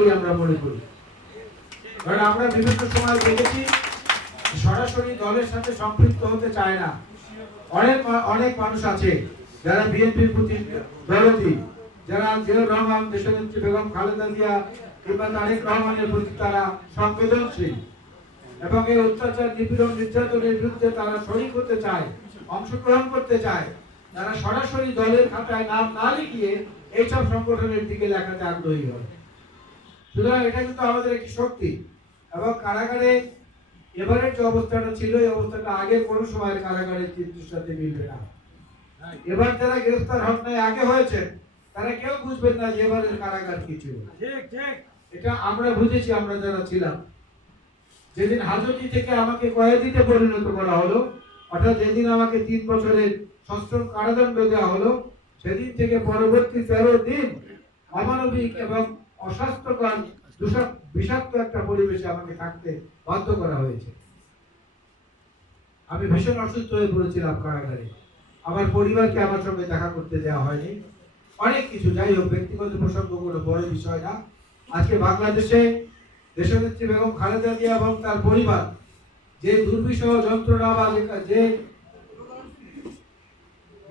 বলেই আমরা মনে করি। কারণ আমরা বিভিন্ন সময় দেখেছি সরাসরি দলের সাথে সম্পৃক্ত হতে চায় না। অনেক মানুষ আছে যারা বিএনপির প্রতি দরদি, যারা জিয়াউর রহমান, দেশনেত্রী বেগম খালেদা জিয়া কিংবা তারেক রহমানের প্রতি তারা সংবেদনশীল এবং এই অত্যাচার, নিপীড়ন, নির্যাতনের বিরুদ্ধে তারা শরিক হতে চায়, অংশগ্রহণ করতে চায়। তারা সরাসরি দলের খাতায় নাম না লিখিয়ে এইসব সংগঠনের দিকে লেখাতে আগ্রহী হয়। সুতরাং এটা কিন্তু আমাদের একটি শক্তি। এবং কারাগারে এবারের যে অবস্থাটা ছিল, এই অবস্থাটা আগে কোনো সময়ের কারাগারের চিত্রের সাথে মিলবে না। এবার যারা গ্রেফতার হন নাই, আগে হয়েছে, তারা কেউ বুঝবেন না যে এবারের কারাগার কি ছিল। এটা আমরা বুঝেছি, আমরা যারা ছিলাম। যেদিন হাজতি থেকে আমাকে কয়েদিতে পরিণত করা হলো, অর্থাৎ যেদিন আমাকে 3 বছরের সশ্রম কারাদণ্ড দেওয়া হলো, সেদিন থেকে পরবর্তী 13 দিন অমানবিক এবং অস্বাস্থ্যকর বিষাক্ত একটা পরিবেশে আমাকে থাকতে বাধ্য করা হয়েছে। আমি ভীষণ অসুস্থ হয়ে পড়েছিলাম কারাগারে। আমার পরিবারকে আমার সঙ্গে দেখা করতে দেওয়া হয়নি, অনেক কিছু। যাই হোক, ব্যক্তিগত প্রসঙ্গ কোনো বড় বিষয় না। আজকে বাংলাদেশে দেশনেত্রী বেগম খালেদা জিয়া এবং তার পরিবার যে দুর্বিষহ যন্ত্রণা বা যে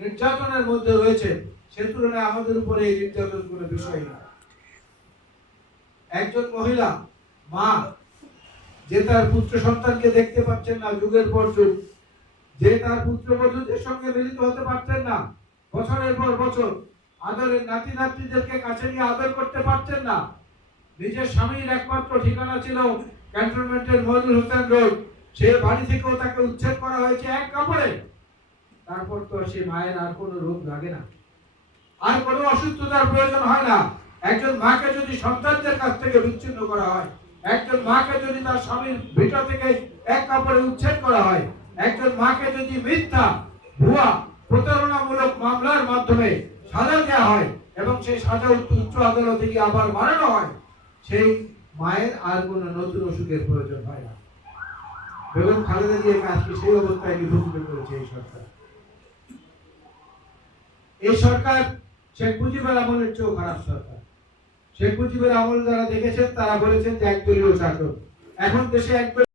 নির্যাতনের মধ্যে রয়েছে, সে তুলনায় আমাদের উপরে এই নির্যাতন কোনো বিষয় না। একজন মহিলা মা, যে তার পুত্র সন্তানকে দেখতে পাচ্ছেন না যুগের পর যুগ, যে তার পুত্রবধূদের সঙ্গে মিলিত হতে পারছেন না বছরের পর বছর, আদরের নাতি নাতনিদেরকে কাছে নিয়ে আদর করতে পারছেন না। নিজের স্বামীর একমাত্র ঠিকানা ছিল ক্যান্টনমেন্টের মইনুল হোসেন রোড, সে বাড়ি থেকেও তাকে উচ্ছেদ করা হয়েছে এক কাপড়ে। তারপর তো সে মায়ের আর কোনো রোগ লাগে না, আর কোনো অসুস্থতার প্রয়োজন হয় না। একজন মাকে যদি সন্তানদের কাছ থেকে বিচ্ছিন্ন করা হয়, একজন মাকে যদি তার স্বামীর ভিটা থেকে এক কাপড়ে উচ্ছেদ করা হয়, একজন মাকে যদি মিথ্যা, ভুয়া, প্রতারণামূলক মামলার মাধ্যমে সাজা দেওয়া হয় এবং সেই সাজা উচ্চ আদালতে গিয়ে আবার বাড়ানো হয়, সেই মায়ের আর কোনো নতুন ওষুধের প্রয়োজন হয় না। বেগম খালেদা জিয়াকে আজকে সেই অবস্থায় নিবন্ধিত করেছে এই সরকার। এই সরকার শেখ মুজিবের আমলের চেয়েও খারাপ সরকার। শেখ মুজিবের আমল যারা দেখেছেন তারা বলেছেন যে একদলীয় শাসন। এখন দেশে একদলীয়